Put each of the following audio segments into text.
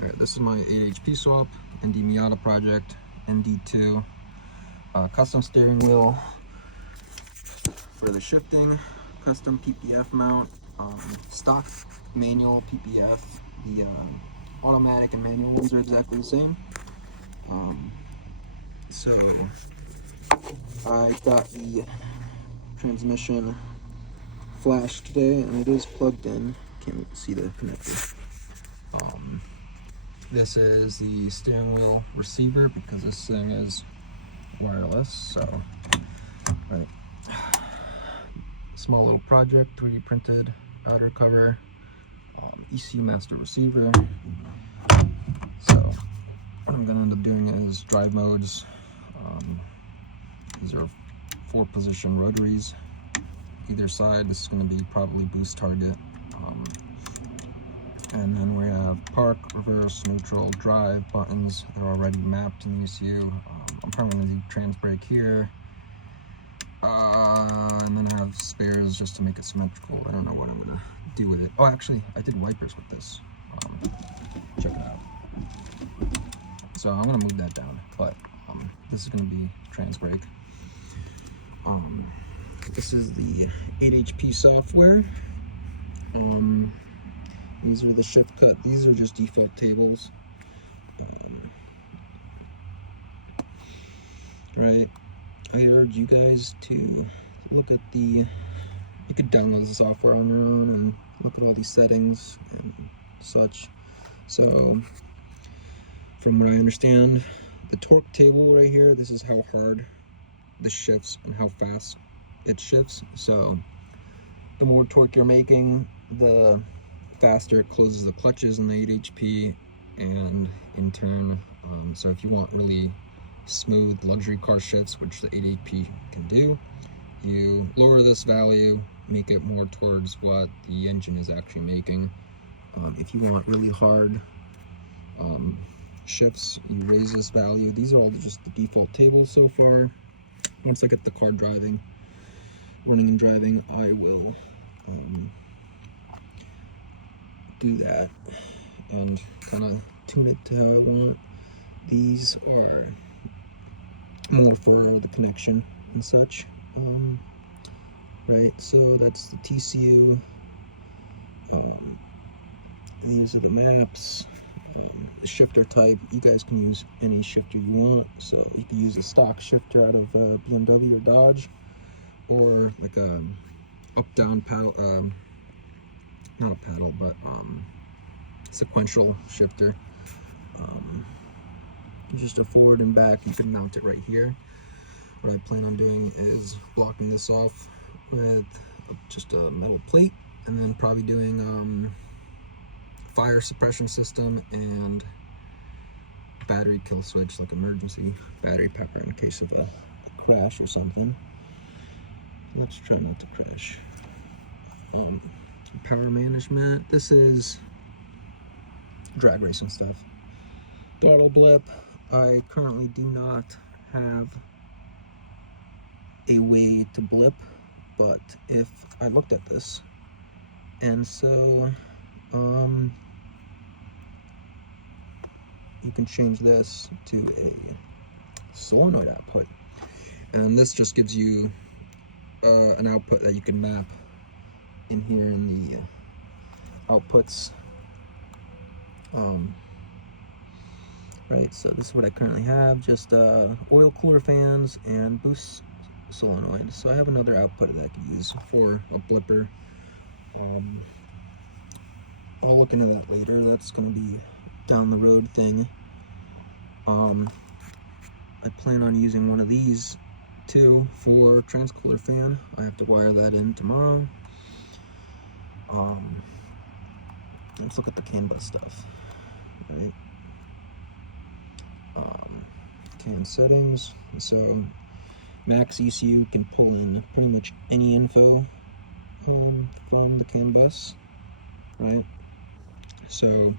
Alright, this is my 8HP swap, ND Miata project, ND2, custom steering wheel for the shifting, custom PPF mount, stock manual PPF. The automatic and manual ones are exactly the same. So I got the transmission flash today, and it is plugged in. Can't see the connector. This is the steering wheel receiver because this thing is wireless. So, right, small little project, 3D printed outer cover, EC master receiver. So, what I'm gonna end up doing is drive modes. These are 4-position rotaries either side. This is going to be probably boost target. And then we have park, reverse, neutral, drive buttons. They're already mapped in the ECU. I'm probably going to do trans brake here. And then I have spares just to make it symmetrical. I don't know what I'm going to do with it. Oh, actually, I did wipers with this. Check it out. So I'm going to move that down, but this is going to be trans brake. This is the 8HP software. These are the shift cut. These are just default tables. Right. I urge you guys to look at you could download the software on your own and look at all these settings and such. So, from what I understand, the torque table right here, this is how hard this shifts and how fast it shifts. So, the more torque you're making, the faster it closes the clutches in the 8HP, and in turn, so if you want really smooth luxury car shifts, which the 8HP can do, you lower this value, make it more towards what the engine is actually making. If you want really hard shifts, you raise this value. These are all just the default tables so far. Once I get the car running and driving, I will do that and kind of tune it to how I want. These are more for the connection and such. Right, so that's the TCU. These are the maps. The shifter type, you guys can use any shifter you want. So you can use a stock shifter out of BMW or Dodge, or like a up-down paddle, not a paddle, but sequential shifter. Just a forward and back, you can mount it right here. What I plan on doing is blocking this off with just a metal plate, and then probably doing fire suppression system and battery kill switch, like emergency battery power in case of a crash or something. Let's try not to crash. Power management, this is drag racing stuff. Throttle blip, I currently do not have a way to blip, but if I looked at this, and so you can change this to a solenoid output, and this just gives you an output that you can map in here in the outputs. Right, so this is what I currently have, just oil cooler fans and boost solenoid. So I have another output that I could use for a blipper. I'll look into that later. That's going to be down the road thing. I plan on using one of these too for transcooler fan. I have to wire that in tomorrow. Let's look at the CAN bus stuff. Right. CAN settings. So Maxxecu can pull in pretty much any info from the CAN bus, right? So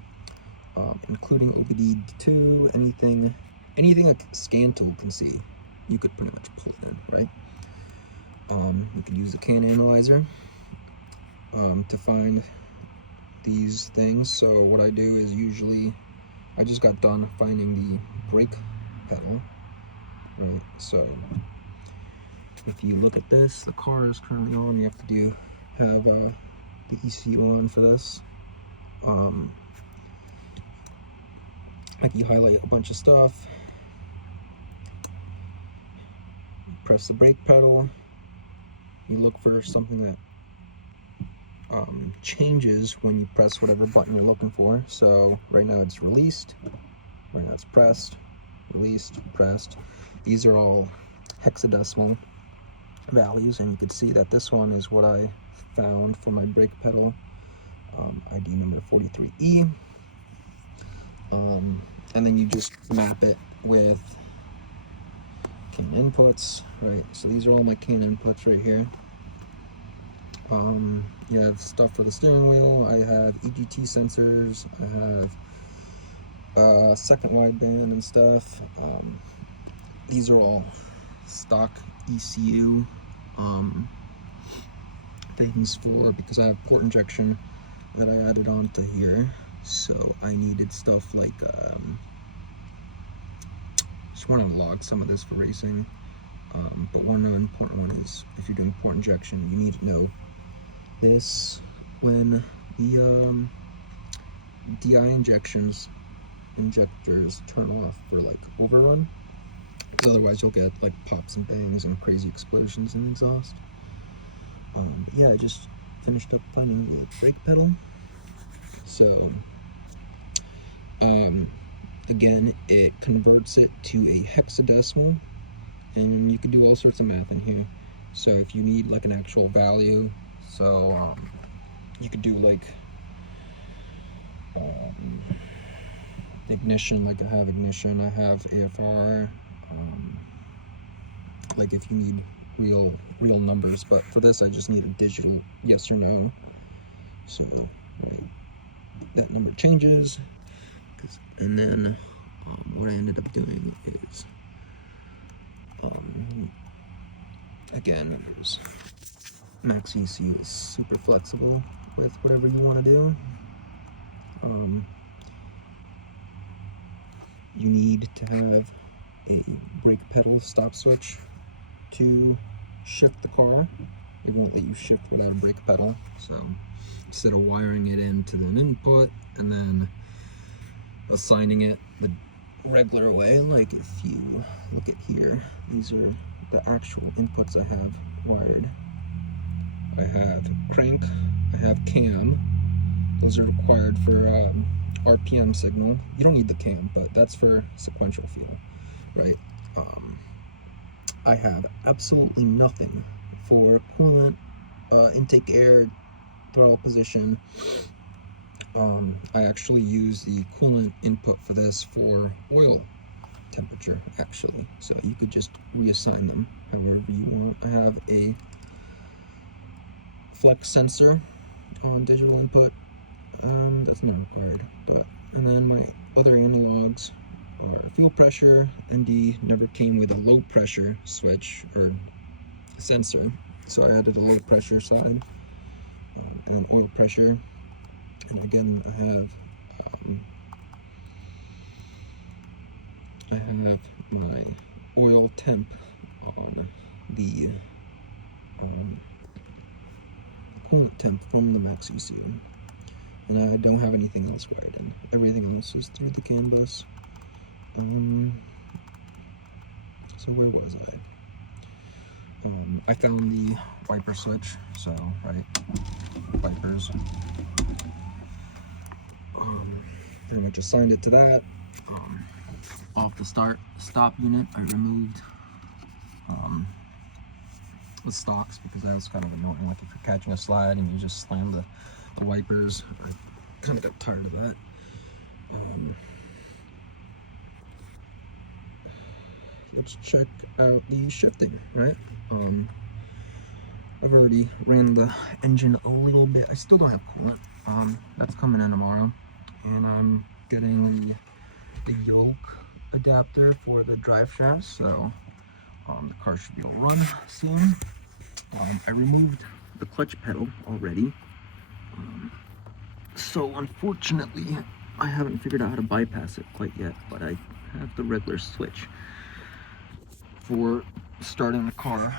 including ND2, anything a scan tool can see, you could pretty much pull it in, right? You could use the CAN analyzer to find these things. So what I do is usually I just got done finding the brake pedal, right? So if you look at this, the car is currently on. You have to have the ECU on for this. Like you highlight a bunch of stuff, press the brake pedal, you look for something that changes when you press whatever button you're looking for. So right now it's released, right now it's pressed, released, pressed. These are all hexadecimal values, and you can see that this one is what I found for my brake pedal, ID number 43E. And then you just map it with CAN inputs, right? So these are all my CAN inputs right here. You have stuff for the steering wheel. I have EGT sensors. I have second wideband and stuff. These are all stock ECU things because I have port injection that I added onto here. So I needed stuff like just want to log some of this for racing. But one important one is if you're doing port injection, you need to know this when the DI injectors turn off for like overrun, because otherwise you'll get like pops and bangs and crazy explosions in the exhaust. But yeah, I just finished up finding the brake pedal. So again, it converts it to a hexadecimal, and you can do all sorts of math in here. So if you need like an actual value, so you could do like ignition, like I have ignition, I have AFR, like if you need real numbers, but for this I just need a digital yes or no. So right, that number changes, and then what I ended up doing is again, Maxxecu is super flexible with whatever you want to do. You need to have a brake pedal stop switch to shift the car. It won't let you shift without a brake pedal. So instead of wiring it into an input and then assigning it the regular way, like if you look at here, these are the actual inputs I have wired. I have crank, I have cam. Those are required for RPM signal. You don't need the cam, but that's for sequential feel, right? I have absolutely nothing for coolant, intake air, throttle position. I actually use the coolant input for this for oil temperature, actually. So you could just reassign them however you want. I have a flex sensor on digital input. That's not required, and then my other analogs are fuel pressure. ND never came with a low pressure switch or sensor, so I added a low pressure side, and oil pressure. And again, I have my oil temp on the coolant temp from the Maxxecu, and I don't have anything else wired in. Everything else is through the CAN bus. So where was I? I found the wiper switch, so right, wipers. Pretty much assigned it to that. Off the stop unit, I removed the stocks because that's kind of annoying. Like if you're catching a slide and you just slam the wipers, I kind of got tired of that. Let's check out the shifting, right? I've already ran the engine a little bit. I still don't have coolant. That's coming in tomorrow, and I'm getting the yoke adapter for the drive shaft, so the car should be able to run soon. I removed the clutch pedal already, so unfortunately I haven't figured out how to bypass it quite yet, but I have the regular switch for starting the car.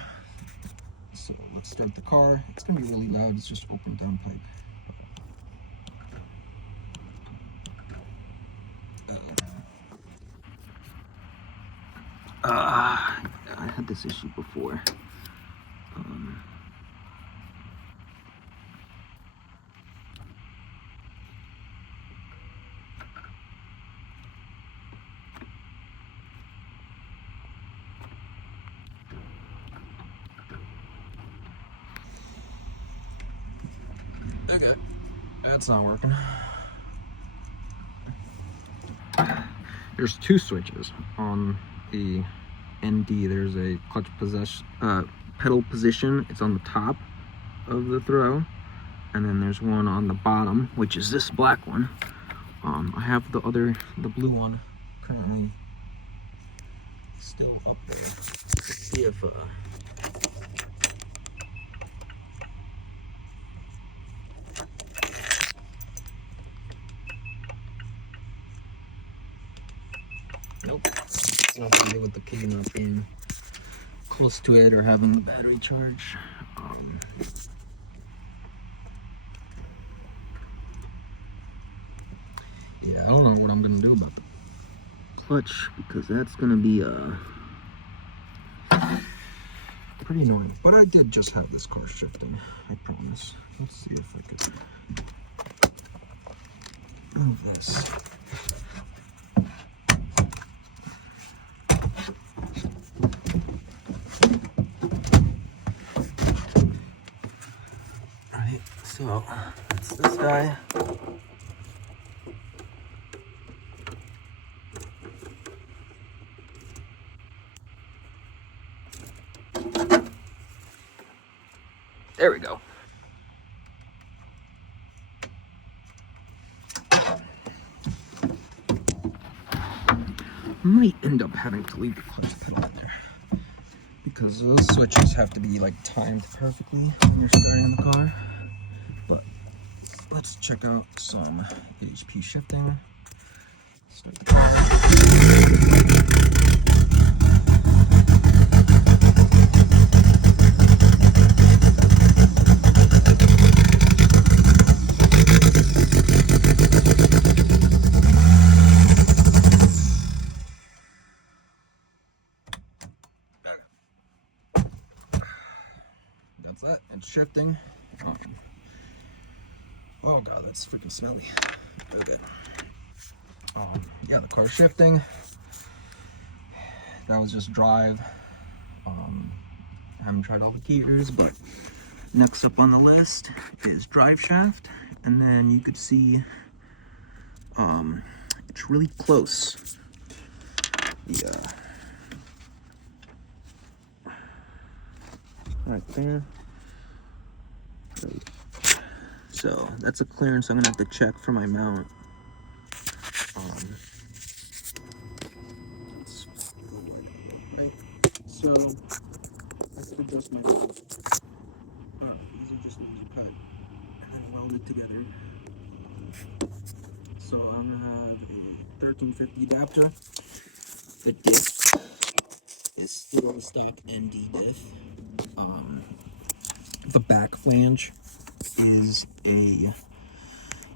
So let's start the car. It's gonna be really loud, it's just open downpipe. I had this issue before. Okay, that's not working. There's two switches on the ND. There's a clutch pedal position. It's on the top of the throw, and then there's one on the bottom, which is this black one. I have the blue one currently still up there. Let's see if nope, it's nothing to do with the key not being close to it or having the battery charge. Yeah, I don't know what I'm gonna do about the clutch, because that's gonna be pretty annoying. But I did just have this car shifting, I promise. Let's see if I can move this. Alright, so that's this guy. There we go. Might end up having to leave the clutch pedal in there, because those switches have to be like timed perfectly when you're starting the car. But let's check out some HP shifting. Start the car. That's that. It's shifting. Oh god, that's freaking smelly. Okay. Yeah, the car's shifting. That was just drive. I haven't tried all the gears, but next up on the list is drive shaft, and then you could see it's really close. Yeah. Right there. So that's a clearance I'm gonna have to check for my mount. Right. So that's just my mount. These are just ones you cut and welded together. So I'm gonna have a 1350 adapter. The diff is still a stock ND diff. The back flange is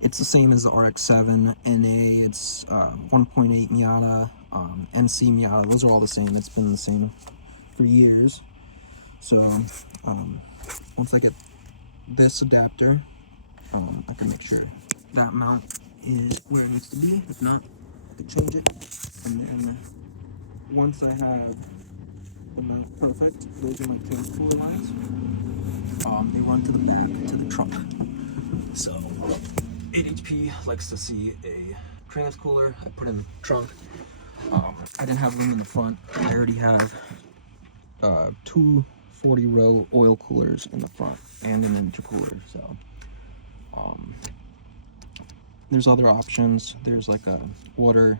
it's the same as the RX-7 NA. It's 1.8 Miata, MC Miata. Those are all the same. That's been the same for years. So once I get this adapter, I can make sure that mount is where it needs to be. If not, I can change it. And then once I have the mount perfect, those are my two cooler lines. They run to the back, to the trunk. So 8HP likes to see a trans cooler. I put in the trunk. I didn't have room in the front. I already have two 40-row oil coolers in the front and an intercooler. So there's other options. There's like a water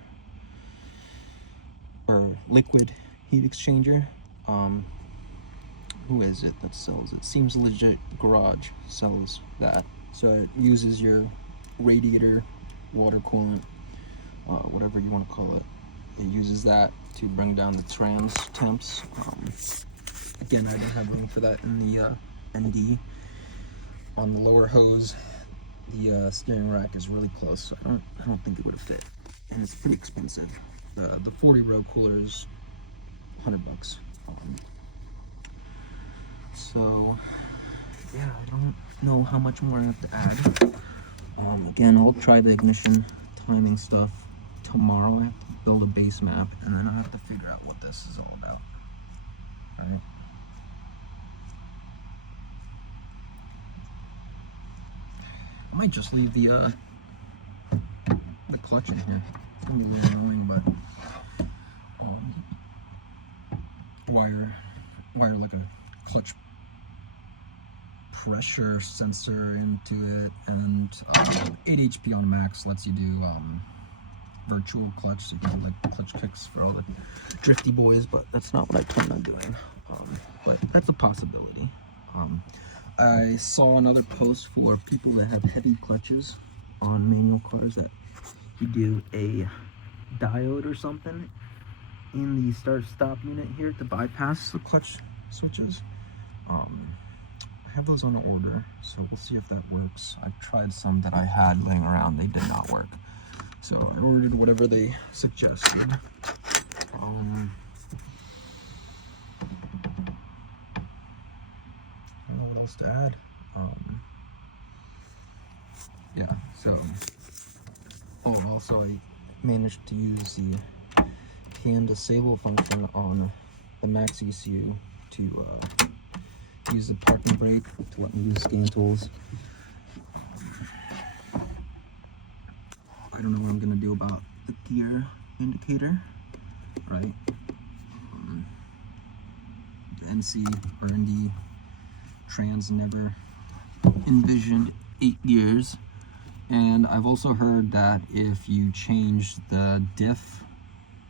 or liquid heat exchanger. Who is it that sells it? Seems Legit Garage sells that. So it uses your radiator water coolant, whatever you want to call it. It uses that to bring down the trans temps. Again, I don't have room for that in the ND. On the lower hose, the steering rack is really close, so I don't think it would have fit, and it's pretty expensive. The 40 row cooler is $100. So yeah, I don't know how much more I have to add. Again, I'll try the ignition timing stuff tomorrow. I have to build a base map, and then I have to figure out what this is all about. All right. I might just leave the clutch in here. It's gonna be a little annoying, but wire like a clutch pressure sensor into it, and 8 HP on max lets you do virtual clutch, so you can have like clutch kicks for all the drifty boys, but that's not what I plan on doing. But that's a possibility. I saw another post for people that have heavy clutches on manual cars, that you do a diode or something in the start-stop unit here to bypass the clutch switches. I have those on order, so we'll see if that works. I've tried some that I had laying around, they did not work. So I ordered whatever they suggested. I don't know what else to add. Yeah, so also I managed to use the can disable function on the Maxxecu to use the parking brake to let me use scan tools. I don't know what I'm gonna do about the gear indicator, right? The NC or ND trans never envisioned 8 gears, and I've also heard that if you change the diff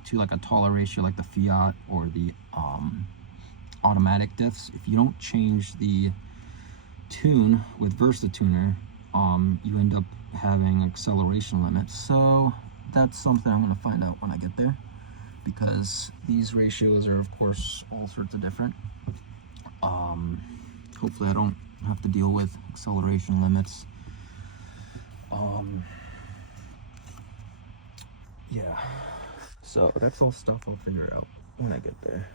to like a taller ratio like the Fiat or the automatic diffs, if you don't change the tune with VersaTuner, you end up having acceleration limits. So that's something I'm going to find out when I get there, because these ratios are of course all sorts of different. Hopefully I don't have to deal with acceleration limits. Yeah, so that's all stuff I'll figure out when I get there.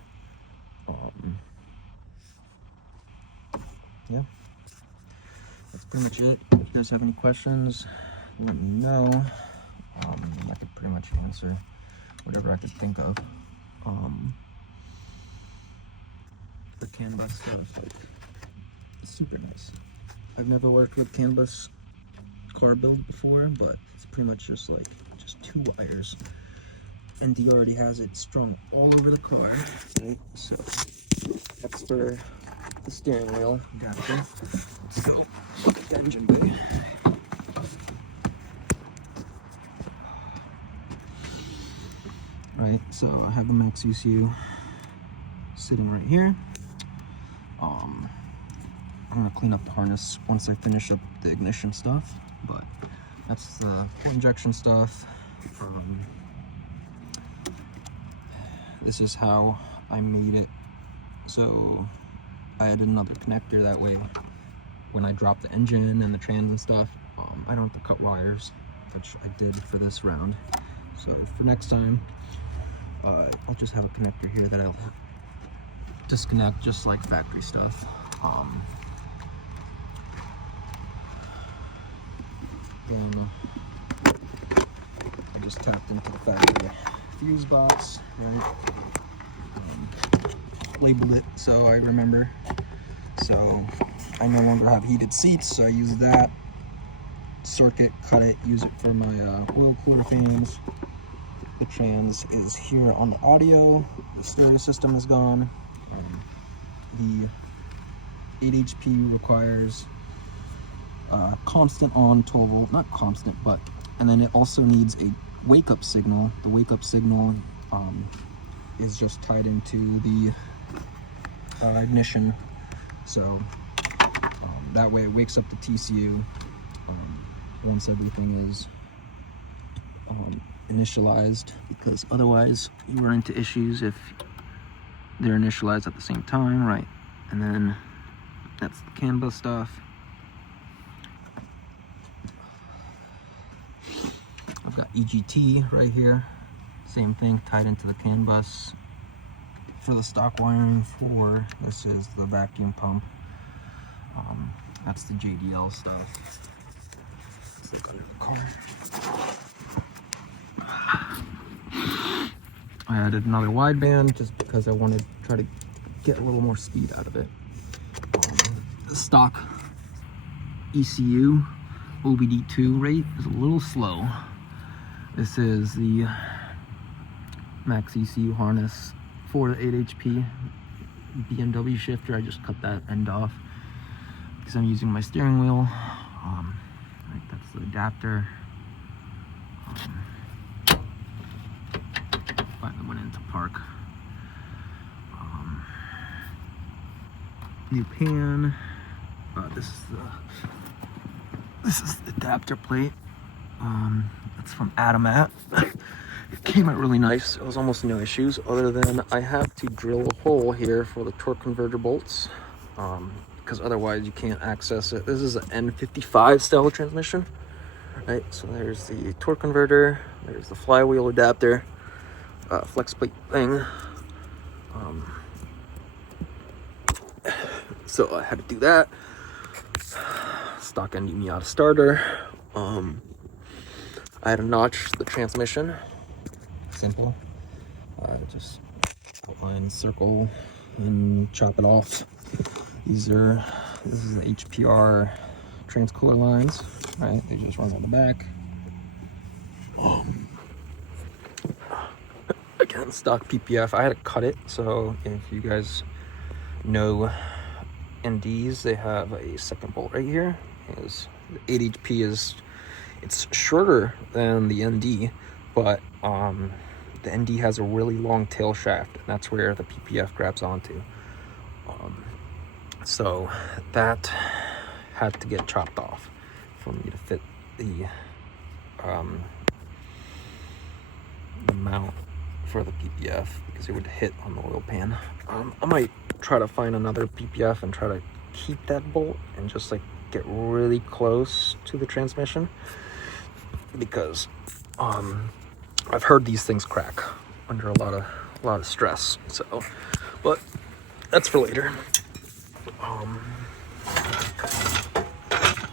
Yeah, that's pretty much it. If you guys have any questions, let me know. I could pretty much answer whatever I could think of. The CAN bus stuff, it's super nice. I've never worked with CAN bus car build before, but it's pretty much just 2 wires. ND already has it strung all over the car, right? So that's for the steering wheel. Got this. Let's go look at the engine bay. Right, so I have the Maxxecu sitting right here. I'm gonna clean up the harness once I finish up the ignition stuff, but that's the fuel injection stuff. This is how I made it. So I added another connector, that way when I drop the engine and the trans and stuff, I don't have to cut wires, which I did for this round. So for next time, I'll just have a connector here that I'll disconnect just like factory stuff. Then I just tapped into the factory fuse box, right? Labeled it so I remember. So I no longer have heated seats, so I use that circuit, cut it, use it for my oil cooler fans. The trans is here on the audio. The stereo system is gone. The 8 HP requires constant on 12 volt, not constant, but, and then it also needs a wake up signal. The wake up signal is just tied into the ignition, so that way it wakes up the TCU once everything is initialized, because otherwise you run into issues if they're initialized at the same time, right? And then that's the CAN bus stuff. I've got EGT right here, same thing, tied into the CAN bus. For the stock wiring for this is the vacuum pump. That's the JDL stuff. Let's look under the car. I added another wideband just because I wanted to try to get a little more speed out of it. The stock ECU OBD2 rate is a little slow. This is the Maxxecu harness for the 8 HP BMW shifter. I just cut that end off because I'm using my steering wheel. Right, that's the adapter. Finally went into park. New pan. This is the adapter plate. It's from Adamat. It came out really nice. It was almost no issues, other than I have to drill a hole here for the torque converter bolts, because otherwise you can't access it. This is an N55 style transmission, right? So there's the torque converter, there's the flywheel adapter, flex plate thing. So I had to do that. Stock ND Miata starter. I had to notch the transmission. Simple. Just outline, circle, and chop it off. This is the HPR transcooler lines, right? They just run on the back. Again, stock PPF. I had to cut it, so if you guys know NDs, they have a second bolt right here. The 8 HP it's shorter than the ND, but the ND has a really long tail shaft, and that's where the PPF grabs onto. So that had to get chopped off for me to fit the mount for the PPF, because it would hit on the oil pan. I might try to find another PPF and try to keep that bolt and just like get really close to the transmission, because I've heard these things crack under a lot of stress. So, but that's for later.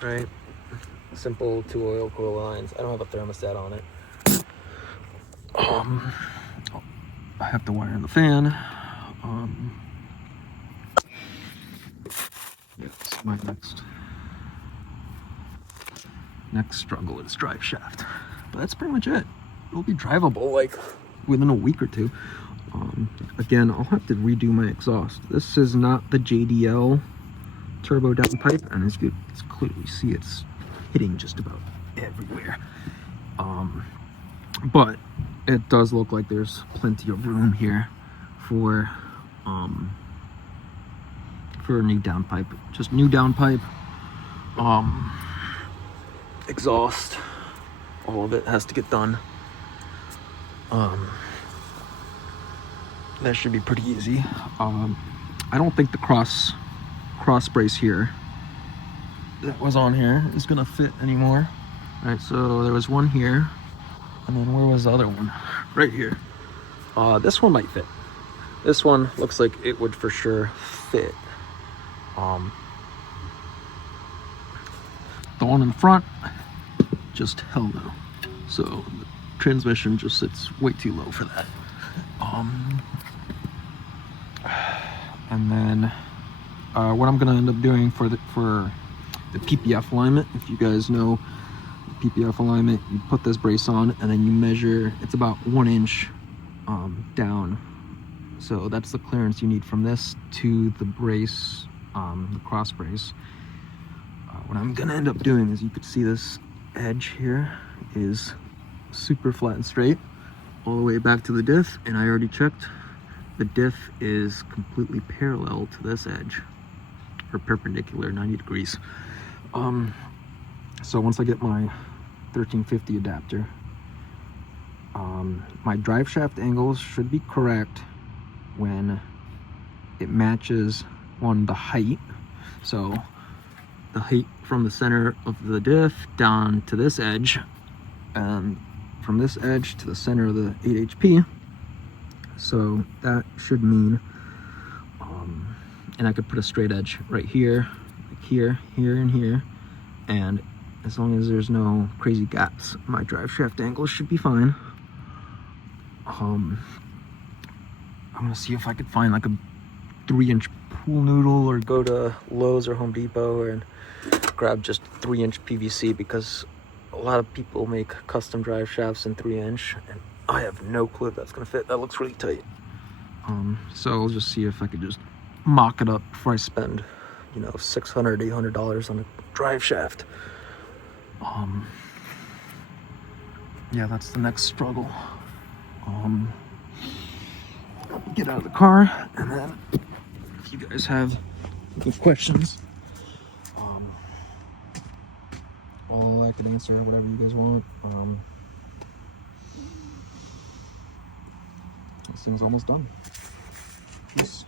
Right, simple 2 oil coil lines. I don't have a thermostat on it. I have to wire in the fan. Yeah, it's my next struggle is drive shaft. But that's pretty much it. It'll be drivable like within a week or two. Again, I'll have to redo my exhaust. This is not the JDL turbo downpipe, and as you can clearly see, it's hitting just about everywhere. But it does look like there's plenty of room here for a new downpipe. Just new downpipe, exhaust, all of it has to get done. That should be pretty easy. I don't think the cross brace here that was on here is gonna fit anymore. Right, so there was one here, and then where was the other one? Right here. This one might fit. This one looks like it would for sure fit. The one in the front, just hell no. So the transmission just sits way too low for that. And then what I'm gonna end up doing for the PPF alignment, if you guys know the PPF alignment, you put this brace on and then you measure, it's about 1 inch down. So that's the clearance you need from this to the brace, the cross brace. What I'm gonna end up doing is, you could see this edge here is super flat and straight all the way back to the diff, and I already checked. The diff is completely parallel to this edge, or perpendicular 90 degrees. So once I get my 1350 adapter, My drive shaft angles should be correct when it matches on the height. So the height from the center of the diff down to this edge, and from this edge to the center of the 8 HP. So that should mean, and I could put a straight edge right here, like here, here, and here, and as long as there's no crazy gaps, my drive shaft angle should be fine. I'm gonna see if I could find like a 3-inch pool noodle, or go to Lowe's or Home Depot and grab just 3-inch PVC, because a lot of people make custom drive shafts in 3-inch, and I have no clue if that's gonna fit. That looks really tight. So I'll just see if I could just mock it up before I spend, you know, $600, $800 on a drive shaft. Yeah, that's the next struggle. Get out of the car, and then if you guys have good questions, I can answer whatever you guys want. This thing's almost done. Peace.